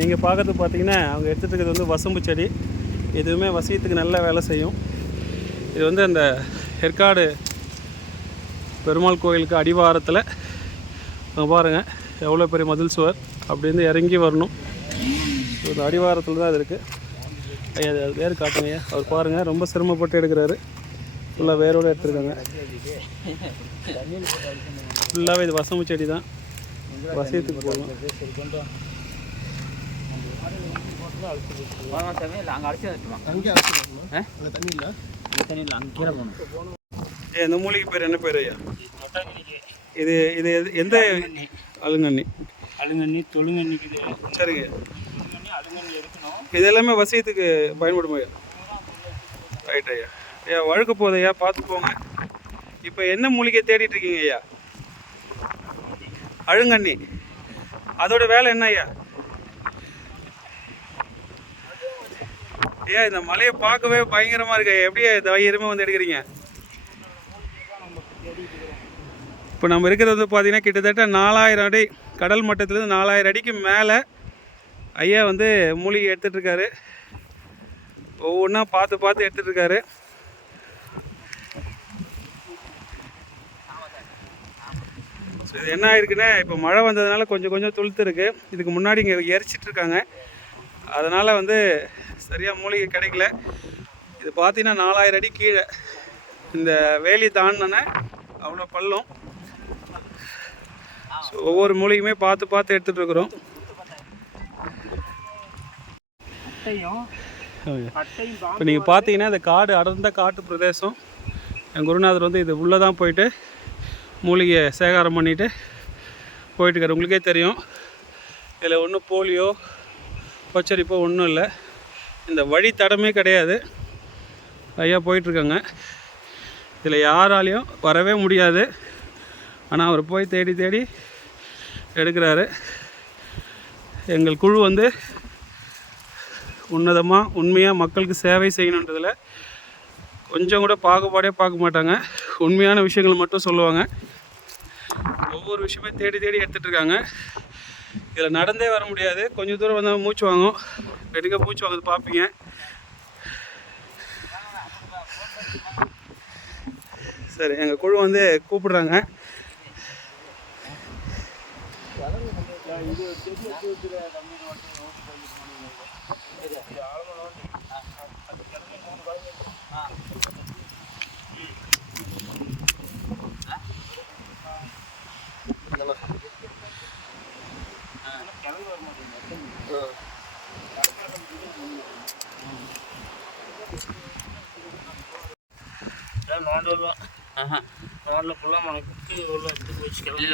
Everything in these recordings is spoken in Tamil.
நீங்கள் பார்க்கறது பார்த்தீங்கன்னா அவங்க எடுத்துகிட்டு இருக்கிறது வந்து வசம்பு செடி. இதுவுமே வசியத்துக்கு நல்ல வேலை செய்யும். இது வந்து அந்த ஏற்காடு பெருமாள் கோயிலுக்கு அடிவாரத்தில் அங்கே பாருங்கள் எவ்வளோ பெரிய மதில் சுவர் அப்படின்னு இறங்கி வரணும். இந்த அடிவாரத்தில் தான் அது இருக்குது. ஐயா அது வேறு காட்டுங்க. அவர் பாருங்கள் ரொம்ப சிரமப்பட்டு எடுக்கிறாரு. ஃபுல்லாக வேரோடு எடுத்துருக்காங்க. ஃபுல்லாகவே இது வசம்பு செடி தான். வசியத்துக்கு போகணும். இந்த மூலிகை பேர் என்ன பேர் ஐயா? இது இது எந்த அழுங்கண்ணி? அழுங்கண்ணி தொழுங்கண்ணிக்கு. சரிங்க. இது எல்லாமே வசியத்துக்கு பயன்படும் ஐயா. ரைட் ஐயா. ஐயா வழுக்க போகுது ஐயா, பார்த்து போங்க. இப்போ என்ன மூலிகை தேடிட்டு இருக்கீங்க ஐயா? அழுங்கண்ணி. அதோட வேலை என்ன ஐயா? ஐயா இந்த மலையை பார்க்கவே பயங்கரமாக இருக்கு. எப்படி தைரியமாக வந்து எடுக்கிறீங்க? இப்போ நம்ம இருக்கிறது வந்து பார்த்தீங்கன்னா கிட்டத்தட்ட 4000 அடி, கடல் மட்டத்துலேருந்து 4000 அடிக்கு மேலே ஐயா வந்து மூலிகை எடுத்துகிட்ருக்காரு. ஒவ்வொன்றா பார்த்து பார்த்து எடுத்துகிட்ருக்காரு. ஸோ இது என்ன ஆயிருக்குன்னா, இப்போ மழை வந்ததுனால கொஞ்சம் கொஞ்சம் துளுத்து இருக்குது. இதுக்கு முன்னாடி இங்கே எரிச்சிட்ருக்காங்க. அதனால் வந்து சரியாக மூலிகை கிடைக்கல. இது பார்த்தீங்கன்னா 4000 அடி கீழே இந்த வேலி தாண்டினே அவ்வளோ பள்ளம். ஸோ ஒவ்வொரு மூலிகையுமே பார்த்து பார்த்து எடுத்துகிட்ருக்குறோம். இப்போ நீங்கள் பார்த்தீங்கன்னா இந்த காடு அடர்ந்த காட்டு பிரதேசம். என் குருநாதர் வந்து இது உள்ளே தான் போயிட்டு மூலிகையை சேகாரம் பண்ணிவிட்டு போயிட்டுருக்காரு. உங்களுக்கே தெரியும் இதில் ஒன்றும் போலியோ பச்சரிப்போ ஒன்றும் இல்லை. இந்த வழி தடமே கிடையாது. ஐயா போயிட்டுருக்காங்க. இதில் யாராலையும் வரவே முடியாது. ஆனால் அவர் போய் தேடி தேடி எடுக்கிறாரு. எங்கள் குழு வந்து உன்னதமாக உண்மையாக மக்களுக்கு சேவை செய்யணுன்றதில் கொஞ்சம் கூட பாகுபாடே பார்க்க மாட்டாங்க. உண்மையான விஷயங்கள் மட்டும் சொல்லுவாங்க. ஒவ்வொரு விஷயமே தேடி தேடி எடுத்துகிட்ருக்காங்க. இதில் நடந்தே வர முடியாது. கொஞ்சம் தூரம் வந்தால் மூச்சு வாங்கும். வெடிக்க மூச்சு வாங்குறது பார்ப்பீங்க. சரி, எங்கள் குழு வந்து கூப்பிடுறாங்க.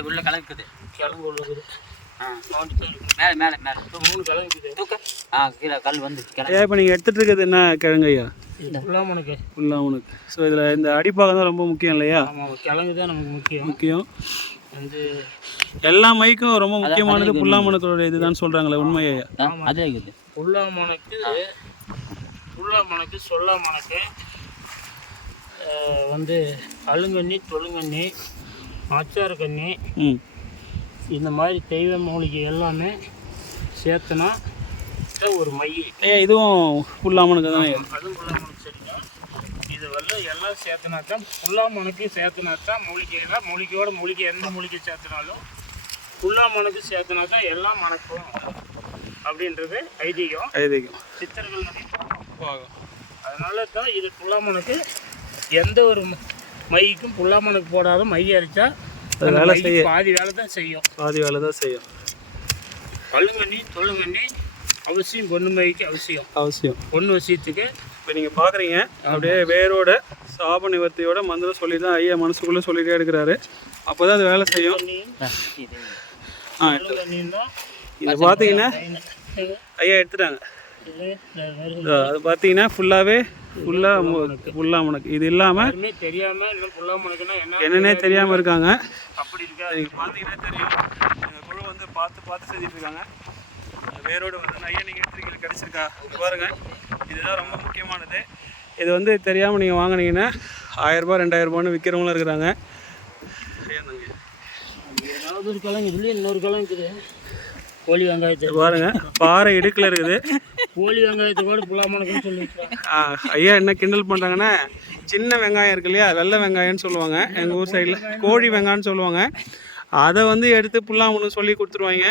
உள்ள கலக்குது. கிழங்கு உள்ளது. மேலே மேலே மேலே 3 கிழங்கு தூக்க. கீழே கல் வந்து கிழங்கு. இப்போ நீங்கள் எடுத்துகிட்டு இருக்கிறது என்ன கிழங்கு ஐயா? புல்லாமனுக்கு. புல்லாமனுக்கு. ஸோ இதில் இந்த அடிப்பாகம் தான் ரொம்ப முக்கியம் இல்லையா? ஆமாம், கிழங்கு தான் நமக்கு முக்கியம். வந்து எல்லா மைக்கும் ரொம்ப முக்கியமானது புல்லாமனுக்கோட இதுதான் சொல்கிறாங்களே, உண்மையா? அதே இருக்குது. புல்லாமனுக்கு சொல்லாமனுக்கு வந்து அழுங்கண்ணி தொழுங்கண்ணி ஆச்சாரக்கண்ணி இந்த மாதிரி தெய்வ மூலிகை எல்லாமே சேர்த்துனா ஒரு மை. இதுவும் புல்லாமனுக்கு தானே? அதுவும் புல்லாமனுக்கு சரிங்க. இது வந்து எல்லாம் சேர்த்துனாக்கா புல்லாமனுக்கு சேர்த்துனாக்கா மூலிகைலாம் மூலிகையோட மூலிகை எந்த மூலிகை சேர்த்துனாலும் புல்லாமனுக்கு சேர்த்துனாக்கா எல்லாம் மணக்கும் அப்படின்றது ஐதீகம். சித்தர்கள் அதனால தான் இது புல்லாமனுக்கு எந்த ஒரு மைக்கும் புல்லாமனுக்கு போடாத மை அரைச்சா பாதி வேலை தான் செய்யும். அழுங்கண்ணி தொழுங்கண்ணி அவசியம். பொண்ணு மைக்கு அவசியம். பொண்ணு விஷயத்துக்கு இப்போ நீங்கள் பார்க்குறீங்க அப்படியே வேரோட சாப நிவர்த்தியோட மந்திரம் சொல்லி தான் ஐயா மனசுக்குள்ளே சொல்லிகிட்டே எடுக்கிறாரு. அப்போ தான் அது வேலை செய்யும். இது பார்த்தீங்கன்னா ஐயா எடுத்துட்டாங்க. அது பார்த்தீங்கன்னா ஃபுல்லாகவே புல்லாமனுக்கு. இது இல்லாமல் என்னன்னே தெரியாமல் இருக்காங்க. நீங்கள் பார்த்தீங்கன்னா தெரியும். எங்கள் குழு வந்து பார்த்து செஞ்சிட்ருக்காங்க. வேரோடு வந்து ஐயா நீங்கள் எடுத்துருக்கீங்க கிடச்சிருக்கா பாருங்கள். இதுதான் ரொம்ப முக்கியமானது. இது வந்து தெரியாமல் நீங்கள் வாங்கினீங்கன்னா 1000 ரூபா 2000 ரூபான்னு விற்கிறவங்களும் இருக்கிறாங்க. ஏதாவது ஒரு கிழங்கு இதுலேயே இன்னொரு கிழங்கு இருக்குது. கோழி வெங்காயத்தை பாருங்க, பாறை இடுக்கில் இருக்குது. கோழி வெங்காயத்தை கூட புலாமனுக்குன்னு சொல்லிட்டு ஐயா என்ன கிண்டல் பண்ணுறாங்கன்னா, சின்ன வெங்காயம் இருக்கு இல்லையா, வெள்ளை வெங்காயம்னு சொல்லுவாங்க எங்கள் ஊர் சைடில், கோழி வெங்காயம்னு சொல்லுவாங்க. அதை வந்து எடுத்து புல்லாமனு சொல்லி கொடுத்துருவாங்க.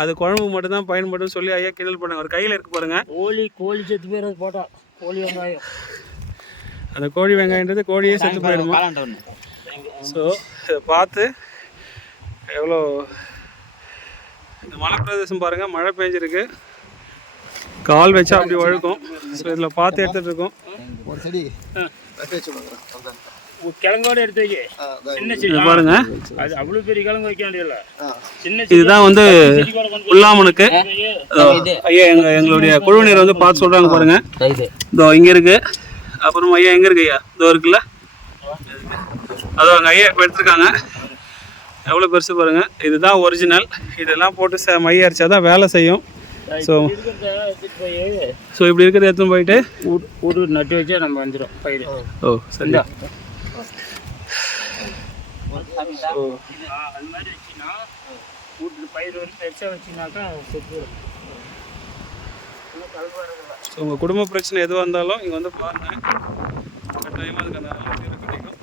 அது குழம்பு மட்டும்தான் பயன்படும் சொல்லி ஐயா கிண்டல் பண்ணாங்க. ஒரு கையில் இருக்கு பாருங்க, கோழி செத்து போயிடுறது போட்டா கோழி வெங்காயம். அந்த கோழி வெங்காயன்றது கோழியே செத்து போயிடுமா. ஸோ இதை பார்த்து எவ்வளோ இந்த மலை பிரதேசம் பாருங்கள், மழை பெஞ்சிருக்கு, கால் வச்சா அப்படி வழுக்கும். ஸோ இதில் பார்த்து எடுத்துகிட்டு இருக்கோம். ஒரு செடி கிழங்கோட எடுத்து வைக்க சின்ன செடி பாருங்க, அது அவ்வளோ பெரிய கிழங்கு வைக்க வேண்டியதில்ல, சின்ன இதுதான் வந்து புல்லாமனுக்கு. ஐயா எங்களுடைய குழுவினர் வந்து பார்த்து சொல்கிறாங்க பாருங்க. இதோ இங்கே இருக்கு. அப்புறம் ஐயா எங்கே இருக்கு ஐயா? இதோ இருக்குல்ல, அதோ அங்கே ஐயா இப்போ எடுத்துருக்காங்க. எவ்வளோ பெருசு பாருங்க. இதுதான் ஒரிஜினல். இதெல்லாம் போட்டு மைய அரைச்சா தான் வேலை செய்யும். ஸோ இப்படி இருக்கிறத எடுத்துன்னு போயிட்டு ஊடு நட்டு வச்சா நம்ம வந்துடும் பயிர். ஓ சரியா. அது மாதிரி வச்சுன்னா வீட்டில் பயிர் வந்து பெருசாக வச்சுனாக்கா செத்துடும். ஸோ உங்கள் குடும்ப பிரச்சனை எதுவாக இருந்தாலும் இங்கே வந்து பாருங்கள், கட்டாயமாக அதுக்கு அந்த நல்ல தீர்வு கிடைக்கும்.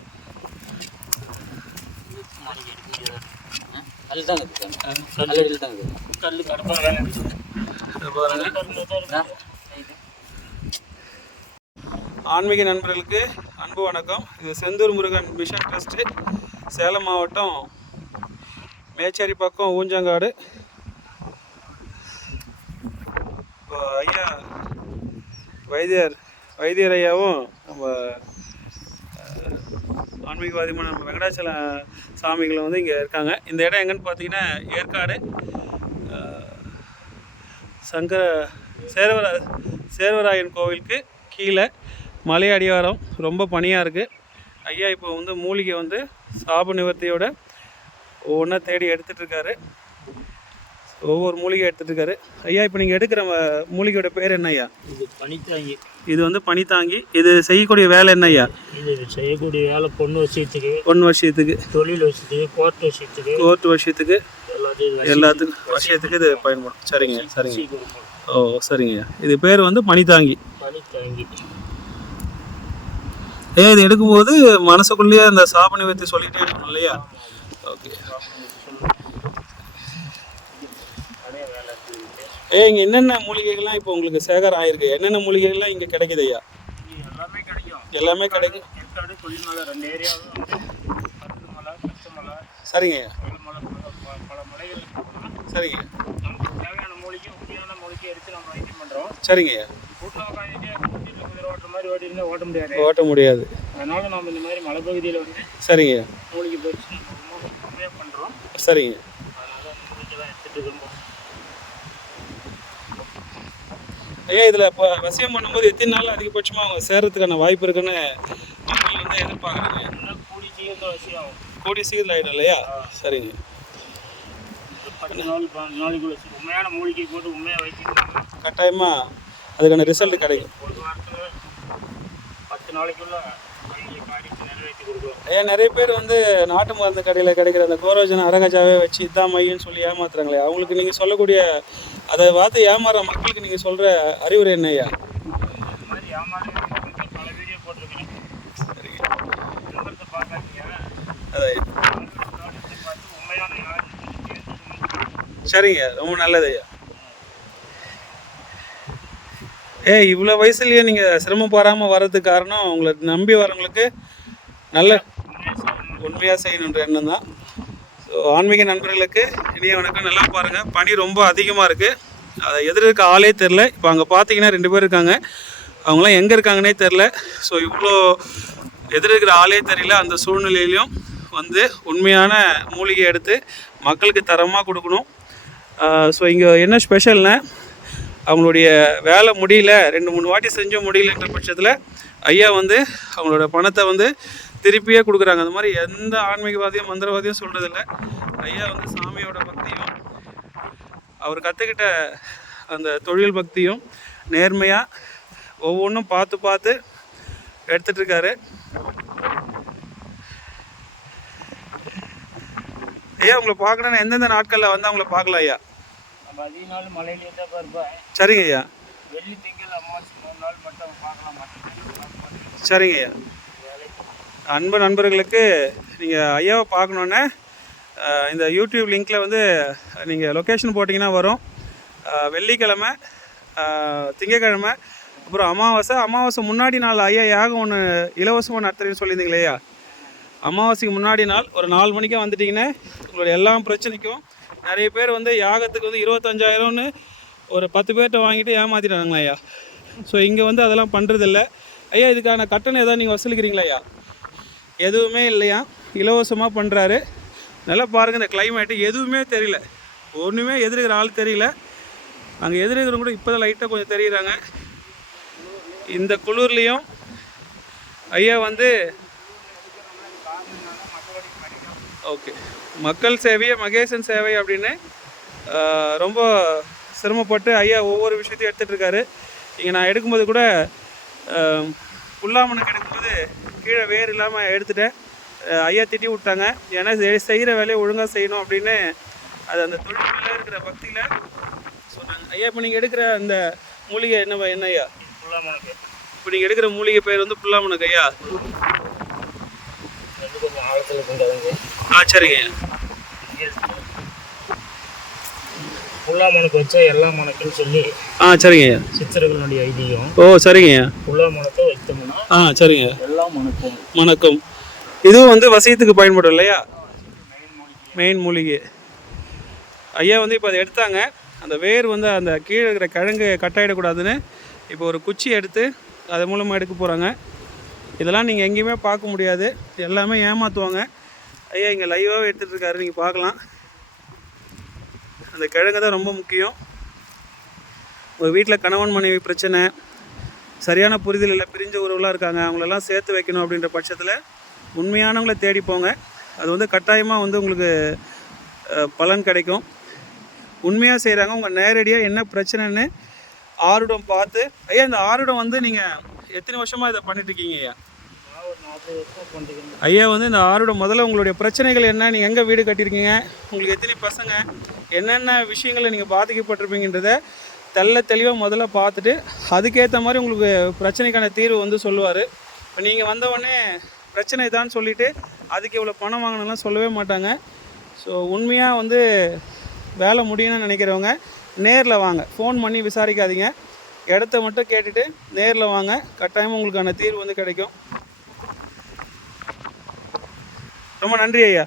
ஆன்மீக நண்பர்களுக்கு அன்பு வணக்கம். இது செந்தூர் முருகன் மிஷன் ட்ரஸ்ட்டு, சேலம் மாவட்டம் மேச்சேரி பக்கம் ஊஞ்சங்காடு. இப்போ ஐயா வைத்தியர் ஐயாவும் நம்ம ஆன்மீகவாதிமான நம்ம வெங்கடாச்சல சாமிகளும் வந்து இங்கே இருக்காங்க. இந்த இடம் எங்கன்னு பார்த்தீங்கன்னா ஏற்காடு சேர்வராயன் கோவிலுக்கு கீழே மலை அடிவாரம். ரொம்ப பனியாக இருக்குது. ஐயா இப்போ வந்து மூலிகை வந்து சாப நிவர்த்தியோட ஒவ்வொன்றா தேடி எடுத்துகிட்ருக்காரு. ஒவ்வொரு மூலிகை எடுத்துகிட்ருக்காரு. ஐயா இப்போ நீங்கள் எடுக்கிற மூலிகையோட பேர் என்ன ஐயா? இது பனித்தாங்கி. இது வந்து பனித்தாங்கி. இது செய்யக்கூடிய வேலை என்ன ஐயா? இது செய்யக்கூடிய வேலை பொண்ணு வருஷத்துக்கு, தொழில் விஷயத்துக்கு, கோர்ட்டு விஷயத்துக்கு, எல்லாத்துக்கும் விஷயத்துக்கு இது பயன்படும். சரிங்க. ஓ சரிங்கய்யா. இது பேர் வந்து பனித்தாங்கி. இது எடுக்கும்போது மனசுக்குள்ளேயே அந்த சாப நிவர்த்தி சொல்லிகிட்டே இருக்கணும் இல்லையா? ஓகே. இங்கே என்னென்ன மூலிகைகள்லாம் இப்போ உங்களுக்கு சேகரம் ஆயிருக்கு? என்னென்ன மூலிகைகள்லாம் இங்கே கிடைக்குது ஐயா? எல்லாமே கிடைக்கும். சரிங்க ஐயா. சரிங்க சரிங்க ஐயா. ஓட்ட முடியாது. அதனால நம்ம இந்த மாதிரி மலைப்பகுதியில் வந்து சரிங்க மூலிகை பறிச்சு பண்ணுறோம். சரிங்க. ஐயா இதில் இப்போ விவசாயம் பண்ணும்போது எத்தனை நாள் அதிகபட்சமாக அவங்க சேர்றதுக்கான வாய்ப்பு இருக்குன்னு மக்கள் வந்து எதிர்பார்க்குறாங்க? கூடி சீக்கிரம் ஆகிடும் இல்லையா? சரிங்க. 10 நாள் 15 நாளைக்குள்ள உண்மையான மூலிகை போட்டு உண்மையாக வைத்திருக்காங்க. கட்டாயமாக அதுக்கான ரிசல்ட் கிடைக்கும். ஒரு வாரத்தில் 10 நாளைக்குள்ள காரியத்தை நிறைவேற்றி கொடுக்குறோம். ஐயா நிறைய பேர் வந்து நாட்டு மருந்து கடையில் கிடைக்கிற அந்த கோரோஜன் அரகஜாவே வச்சு இதான் மையன்னு சொல்லி ஏமாத்துறாங்களே, அவங்களுக்கு நீங்கள் சொல்லக்கூடிய அதை பார்த்து ஏமாற மக்களுக்கு நீங்கள் சொல்கிற அறிவுரை என்ன ஐயா? இந்த மாதிரி ஏமாறவே பல வீடியோ போட்டிருக்கேன். பார்த்து உண்மையான சரிங்க, ரொம்ப நல்லது ஐயா. இவ்வளோ வயசுலேயே நீங்கள் சிரமம் பாராமல் வர்றதுக்கு காரணம் உங்களை நம்பி வரவங்களுக்கு நல்ல உண்மையாக செய்யணுன்ற எண்ணம் தான். ஸோ ஆன்மீக நண்பர்களுக்கு இனிய வணக்கம். நல்லா பாருங்கள், பனி ரொம்ப அதிகமாக இருக்குது. அதை எதிர்க்க ஆளே தெரில. இப்போ அங்கே பார்த்தீங்கன்னா 2 பேர் இருக்காங்க, அவங்களாம் எங்கே இருக்காங்கன்னே தெரில. ஸோ இவ்வளோ எதிர்க்கிற ஆளே தெரியல. அந்த சூழ்நிலையிலையும் வந்து உண்மையான மூலிகை எடுத்து மக்களுக்கு தரமாக கொடுக்கணும். ஸோ இங்கே என்ன ஸ்பெஷல்னா, அவங்களுடைய வேலை முடியல, 2-3 வாட்டி செஞ்சும் முடியலன்ற பட்சத்தில் ஐயா வந்து அவங்களோட பணத்தை வந்து திருப்பியே கொடுக்குறாங்க. அந்த மாதிரி எந்த ஆன்மீகவாதியும் மந்திரவாதியும் சொல்கிறதில்ல. ஐயா வந்து சாமியோட பக்தியும் அவர் கற்றுக்கிட்ட அந்த தொழில் பக்தியும் நேர்மையாக ஒவ்வொன்றும் பார்த்து எடுத்துகிட்ருக்காரு. ஐயா உங்களை பார்க்கணுன்னா எந்தெந்த நாட்களில் வந்து அவங்கள பார்க்கலாம் ஐயா? நம்ம அதிக நாள் மலையிலே தான் இருப்பேன். சரிங்க ஐயா. வெள்ளி திங்கள் அமாவாசை 3 நாள் மட்டும் பார்க்கலாம் மாட்டேன். சரிங்க ஐயா. அன்பு நண்பர்களுக்கு நீங்கள் ஐயாவை பார்க்கணுன்னே இந்த யூடியூப் லிங்க்கில் வந்து நீங்கள் லொக்கேஷன் போட்டிங்கன்னா வரும். வெள்ளிக்கிழமை, திங்கக்கிழமை, அப்புறம் அமாவாசை முன்னாடி நாள் ஐயா யாகம் ஒன்று இலவசமாக நடத்துறேன்னு சொல்லியிருந்தீங்களே ஐயா. அமாவாசைக்கு முன்னாடி நாள் ஒரு 4 மணிக்கே வந்துட்டிங்கன்னா உங்களுடைய எல்லா பிரச்சனைக்கும் நிறைய பேர் வந்து யாகத்துக்கு வந்து 25,000ன்னு ஒரு 10 பேர்கிட்ட வாங்கிட்டு ஏமாற்றிட்டாங்களா ஐயா. ஸோ இங்கே வந்து அதெல்லாம் பண்ணுறதில்ல ஐயா. இதுக்கான கட்டணம் எதாவது நீங்கள் வசூலிக்கிறீங்களா ஐயா? எதுவுமே இல்லையா, இலவசமாக பண்ணுறாரு. நல்லா பாருங்கள், இந்த கிளைமேட்டு எதுவுமே தெரியல, ஒன்றுமே எதிர்க்கிற ஆள் தெரியல. அங்கே எதிர்க்கிறவங்க கூட இப்போ தான் லைட்டாக கொஞ்சம் தெரியுறாங்க. இந்த குளிர்லேயும் ஐயா வந்து ஓகே மக்கள் சேவையை மகேசன் சேவை அப்படின்னு ரொம்ப சிரமப்பட்டு ஐயா ஒவ்வொரு விஷயத்தையும் எடுத்துகிட்டு இருக்காரு. இங்கே நான் எடுக்கும்போது கூட புல்லாமனுக்கு எடுக்கும்போது கீழே வேர் இல்லாமல் எடுத்துட்டேன். ஐயா திட்டி விட்டாங்க, ஏன்னா செய்கிற வேலையை ஒழுங்காக செய்யணும் அப்படின்னு. அது அந்த தொழிலில் இருக்கிற பக்தியில் சொன்னாங்க. ஐயா இப்போ நீங்கள் எடுக்கிற அந்த மூலிகை என்ன ஐயா? புல்லாமனுக்கு. இப்போ நீங்கள் எடுக்கிற மூலிகை பேர் வந்து புல்லாமனுக்கு ஐயா. கொஞ்சம் ஆழத்தில் கொண்டு சரிங்க ஐயா. புல்லாமனுக்கு வச்சா எல்லா மணக்குன்னு சொல்லி சரிங்க ஐயா. சித்தர்களுடைய ஐதீகம். சரிங்க ஐயா. புல்லாமனத்தை வைத்தோம்னா சரிங்க எல்லாம் மணக்கும். மணக்கும். இதுவும் வந்து வசியத்துக்கு பயன்படும் இல்லையா? மெயின் மூலிகை. ஐயா வந்து இப்போ அதை எடுத்தாங்க. அந்த வேர் வந்து அந்த கீழே இருக்கிற கிழங்கு கட்டாயிடக்கூடாதுன்னு இப்போ ஒரு குச்சி எடுத்து அது மூலமாக எடுக்க போகிறாங்க. இதெல்லாம் நீங்கள் எங்கேயுமே பார்க்க முடியாது, எல்லாமே ஏமாற்றுவாங்க. ஐயா இங்கே லைவாகவே எடுத்துகிட்டு இருக்காரு, நீங்கள் பார்க்கலாம். அந்த கிழங்கு தான் ரொம்ப முக்கியம். உங்கள் வீட்டில் கணவன் மனைவி பிரச்சனை, சரியான புரிதல் இல்லை, பிரிஞ்ச உறவுலாம் இருக்காங்க, அவங்களெல்லாம் சேர்த்து வைக்கணும் அப்படின்ற பட்சத்தில் உண்மையானவங்களை தேடி போங்க. அது வந்து கட்டாயமாக வந்து உங்களுக்கு பலன் கிடைக்கும். உண்மையாக செய்கிறாங்க. உங்கள் நேரடியாக என்ன பிரச்சனைன்னு ஆருடம் பார்த்து. ஐயா இந்த ஆருடம் வந்து நீங்கள் எத்தனை வருஷமாக இதை பண்ணிட்டுருக்கீங்க ஐயா? ஐயா வந்து இந்த ஆருடம் முதல்ல உங்களுடைய பிரச்சனைகள் என்ன, நீங்கள் எங்கே வீடு கட்டியிருக்கீங்க, உங்களுக்கு எத்தனை பசங்க, என்னென்ன விஷயங்களை நீங்கள் பாதிக்கப்பட்டிருப்பீங்கன்றதை தெளிவாக முதல்ல பார்த்துட்டு அதுக்கேற்ற மாதிரி உங்களுக்கு பிரச்சனைக்கான தீர்வு வந்து சொல்லுவார். இப்போ நீங்கள் வந்தவுடனே பிரச்சனை தான் சொல்லிவிட்டு அதுக்கு இவ்வளோ பணம் வாங்கணும்லாம் சொல்லவே மாட்டாங்க. ஸோ உண்மையாக வந்து வேலை முடியும்னு நினைக்கிறவங்க நேரில் வாங்க, ஃபோன் பண்ணி விசாரிக்காதீங்க. இடத்த மட்டும் கேட்டுட்டு நேரில் வாங்க, கட்டாயமாக உங்களுக்கான தீர்வு வந்து கிடைக்கும். ரொம்ப நன்றி ஐயா.